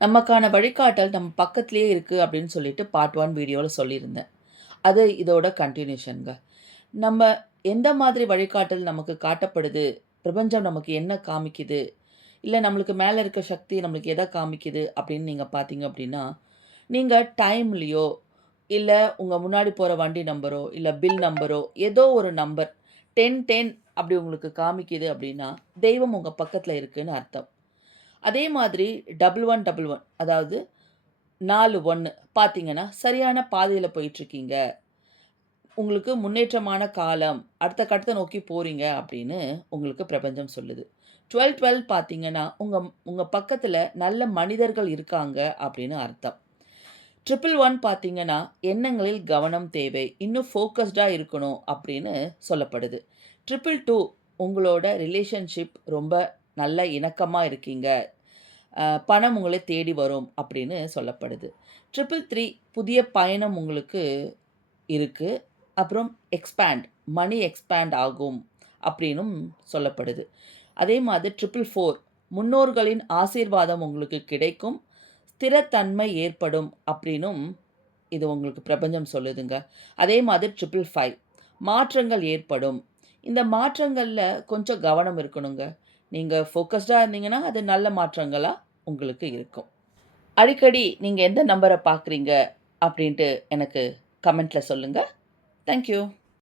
நமக்கான வழிகாட்டல் நம்ம பக்கத்திலேயே இருக்குது அப்படின்னு சொல்லிட்டு பார்ட் ஒன் வீடியோவில் சொல்லியிருந்தேன். அது இதோட கண்டினியூஷனுங்க நம்ம எந்த மாதிரி வழிகாட்டல் நமக்கு காட்டப்படுது? பிரபஞ்சம் நமக்கு என்ன காமிக்குது? இல்லை நம்மளுக்கு மேலே இருக்க சக்தி நம்மளுக்கு எதை காமிக்குது? அப்படின்னு நீங்கள் பார்த்தீங்க அப்படின்னா நீங்கள் டைம்லேயோ இல்லை உங்கள் முன்னாடி போகிற வண்டி நம்பரோ இல்லை பில் நம்பரோ ஏதோ ஒரு நம்பர் டென் டென் அப்படி உங்களுக்கு காமிக்குது அப்படின்னா தெய்வம் உங்கள் பக்கத்தில் இருக்குதுன்னு அர்த்தம். அதே மாதிரி டபுள் ஒன் டபுள் ஒன் அதாவது நாலு ஒன்று பார்த்தீங்கன்னா சரியான பாதையில் போயிட்டுருக்கீங்க. உங்களுக்கு முன்னேற்றமான காலம் அடுத்த கட்டத்தை நோக்கி போகிறீங்க அப்படின்னு உங்களுக்கு பிரபஞ்சம் சொல்லுது. டுவெல் டுவெல் பார்த்தீங்கன்னா உங்கள் உங்கள் பக்கத்தில் நல்ல மனிதர்கள் இருக்காங்க அப்படின்னு அர்த்தம். ட்ரிபிள் ஒன் பார்த்தீங்கன்னா எண்ணங்களில் கவனம் தேவை இன்னும் ஃபோக்கஸ்டாக இருக்கணும் அப்படின்னு சொல்லப்படுது. ட்ரிபிள் டூ உங்களோட ரிலேஷன்ஷிப் ரொம்ப நல்ல இணக்கமாக இருக்கீங்க. பணம் உங்களை தேடி வரும் அப்படின்னு சொல்லப்படுது. ட்ரிபிள் த்ரீ புதிய பயணம் உங்களுக்கு இருக்குது அப்புறம் எக்ஸ்பேண்ட் மணி எக்ஸ்பேண்ட் ஆகும் அப்படின்னும் சொல்லப்படுது. அதே மாதிரி ட்ரிபிள் ஃபோர் முன்னோர்களின் ஆசீர்வாதம் உங்களுக்கு கிடைக்கும். ஸ்திரத்தன்மை ஏற்படும் அப்படின்னும் இது உங்களுக்கு பிரபஞ்சம் சொல்லுதுங்க. அதே மாதிரி ட்ரிபிள் ஃபைவ் மாற்றங்கள் ஏற்படும். இந்த மாற்றங்களில் கொஞ்சம் கவனம் இருக்கணுங்க. நீங்கள் ஃபோக்கஸ்டாக இருந்தீங்கன்னா அது நல்ல மாற்றங்களாக உங்களுக்கு இருக்கும். அடிக்கடி நீங்கள் எந்த நம்பரை பார்க்குறீங்க அப்படின்ட்டு எனக்கு கமெண்ட்டில் சொல்லுங்கள் தேங்க்யூ